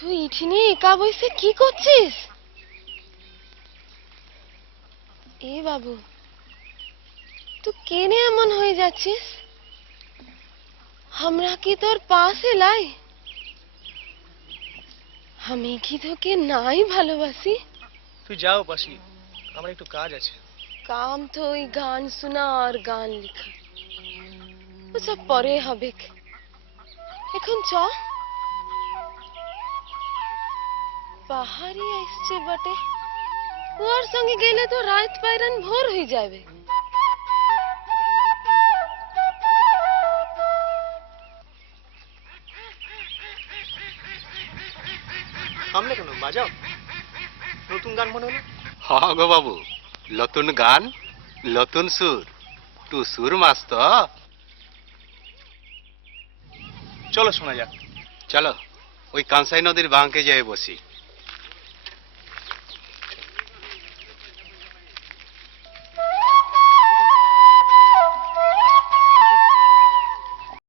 তুই ইঠিনে একা বসে কি করছিস? এ বাবু, তুই কেনে এমন হয়ে যাচ্ছিস? আমরা কি তোর পাশে লাই? আমি কি তোকে নাই ভালোবাসি? তুই যাও পাশি, আমার একটু কাজ আছে। काम तो ওই গান শোনা আর গান লেখা, ওসব পরে হবে। এখন চ। পাহাড়ি আসছে বটে, ওর সঙ্গে গেলে তো রাত পায়রান ভোর হয়ে যাবে। থামলে কেন? বাজাও, নতুন গান মনে হলো। हाँ गो बाबू, নতুন গান, নতুন সুর, তু সুর মাস্ত। চলো শোনা যাক। চলো ওই কাঁসাই নদীর বাঁকে যেয়ে বসি।